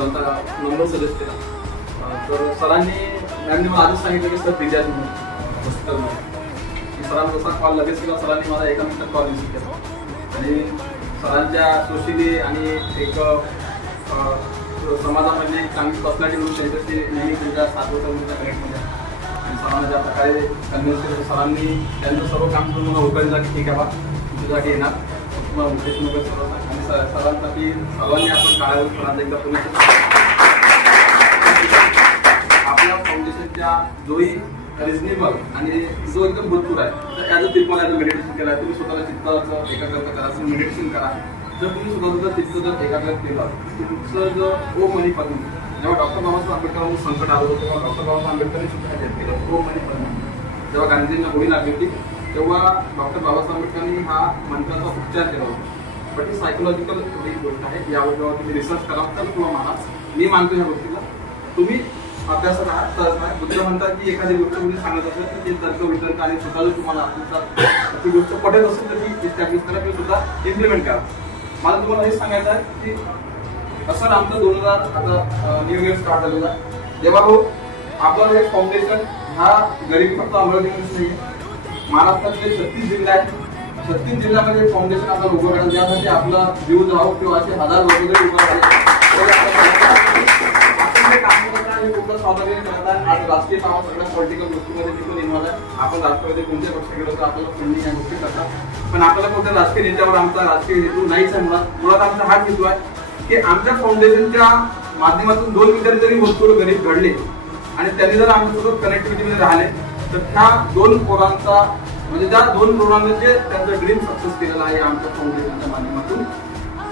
सरांचा number suggest केला तर सरांनी मॅमने मला आधीच सांगितलं की सर दिग्या म्हणून हॉस्पिटलमध्ये म्हणून. सरांना जसा कॉल लगेच केला. सरांनी मला एका मिनिटात कॉल रिसीव केला. आणि सरांच्या सोशिली आणि एक समाजामध्ये चांगली पर्सनॅलिटी म्हणून त्यांच्याशी नेहमी त्यांच्या सात वर्षांच्या कनेक्टमध्ये आणि सरांना ज्या प्रकारे कन्व्हिन्स केलं सरांनी त्यांचं सर्व काम करून मला ओळखायला की ठीक आहे बा तुझ्यासाठी येणार. आणि सरांसाठी सर्वांनी आपण काळावर एकदा पुन्हा आपल्या फाउंडेशनच्या जोही रिजनेबल आणि जो एकदम भरपूर आहे तर as a people as a meditation तुम्ही स्वतःला चित्ताचं एकाग्रता करा मेडिटेशन करा. जर तुम्ही स्वतःचं जर चित्त जर एकाग्र केलं तुमचं जर ओ मनी पद्म जेव्हा डॉक्टर बाबासाहेब आंबेडकर संकट आलं होतं तेव्हा डॉक्टर बाबासाहेब आंबेडकरांनी सुद्धा केलं ओ मनी पद्म जेव्हा गांधींना गोळी लागली होती तेव्हा डॉक्टर बाबासाहेब आंबेडकरांनी हा मंत्राचा उपचार केला होता. पण ही सायकोलॉजिकल थोडी गोष्ट आहे यावर जेव्हा तुम्ही रिसर्च करा तर तुम्हाला महाराज मी मानतो या गोष्टीला. तुम्ही अभ्यासात आहात तर नाही. बुद्ध म्हणतात की एखादी गोष्ट तुम्ही सांगत असेल तर ते तर्क वितर्क आणि स्वतः जर तुम्हाला आत्मसात ती गोष्ट पटत असेल तर ती इस्टॅब्लिश करा किंवा सुद्धा इम्प्लिमेंट करा. मला तुम्हाला हे सांगायचं आहे की असं आमचं दोन हजार आता न्यू इयर स्टार्ट झालेला आहे. जेव्हा हो आपलं हे फाउंडेशन हा गरीब फक्त अमरावतीमध्येच नाही आहे महाराष्ट्रातले छत्तीस जिल्हे आहेत छत्तीस जिल्ह्यामध्ये फाउंडेशन आपल्याला उभं करायचं ज्यासाठी आपला जीव जावं किंवा असे हजार लोक जरी उभं करत आहे, हे कुठलं सावधागिरी करत आज राजकीय कामं सगळ्या पॉलिटिकल गोष्टीमध्ये तिथून इन्व्हॉल्व आहे. आपण राष्ट्रवादी कोणत्या पक्ष गेलो तर आपल्याला फंडिंग या गोष्टी करतात. पण आपल्याला कोणत्या राजकीय नेत्यावर आमचा राजकीय हेतू नाहीच आहे मुळात. मुळात आमचा हाच हेतू आहे की आमच्या फाउंडेशनच्या माध्यमातून दोन विद्यार्थी जरी भरपूर गरीब घडले आणि त्यांनी जर आमच्यासोबत कनेक्टिव्हिटीमध्ये राहिले तर त्या दोन पोरांचा म्हणजे त्या दोन पोरांनी जे त्यांचं ड्रीम सक्सेस केलेलं आहे आमच्या फाउंडेशनच्या माध्यमातून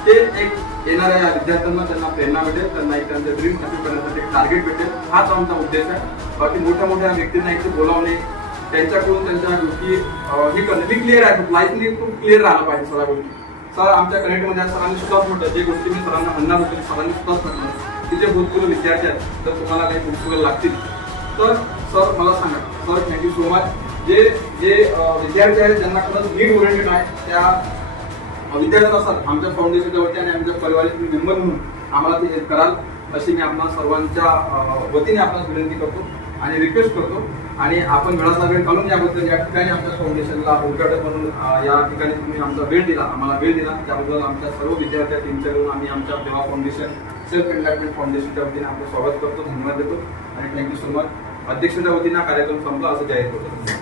ते एक येणाऱ्या या विद्यार्थ्यांना त्यांना प्रेरणा भेटेल त्यांना एक त्यांचं ड्रीम अचीव करण्यासाठी एक टार्गेट भेटेल. हाच आमचा उद्देश आहे. बाकी मोठ्या मोठ्या व्यक्तींना इथे बोलावणे त्यांच्याकडून त्यांच्या गोष्टी अं, हे करणे मी क्लिअर आहे. लाईफली खूप क्लिअर राहिलं पाहिजे सगळ्या गोष्टी. सर आमच्या कनेक्टमध्ये सरांनी सुद्धा म्हटलं जे गोष्टी मी सरांना म्हणणार होते सरांनी सुद्धा म्हटलं की जे भूतपूर्व विद्यार्थी आहेत. तर तुम्हाला काही भूतपूर्व लागतील. तर सर मला सांगा. सर थँक्यू सो मच जे जे विद्यार्थी आहेत ज्यांना खरंच नीट ओरिएंटेड आहे त्या विद्यार्थ्यांना सर आमच्या फाउंडेशनच्या वतीने आणि आमच्या परिवाराचे मेंबर म्हणून आम्हाला ते हेल्प कराल. अशी मी आपणा सर्वांच्या वतीने आपण विनंती करतो आणि रिक्वेस्ट करतो. आणि आपण वेळाचा वेळ काढून याबद्दल या ठिकाणी आमच्या फाउंडेशनला उद्घाटक म्हणून या ठिकाणी तुम्ही आमचा वेळ दिला आम्हाला वेळ दिला. त्याबद्दल आमच्या सर्व विद्यार्थ्या टीमच्याकडून आम्ही आमच्या देवा फाउंडेशन सेल्फ एन्लाइटमेंट फाउंडेशनच्या वतीने आपलं स्वागत करतो धन्यवाद देतो. आणि थँक्यू सो मच अध्यक्षांच्या वतीनं कार्यक्रम संपला असं जाहीर होतं.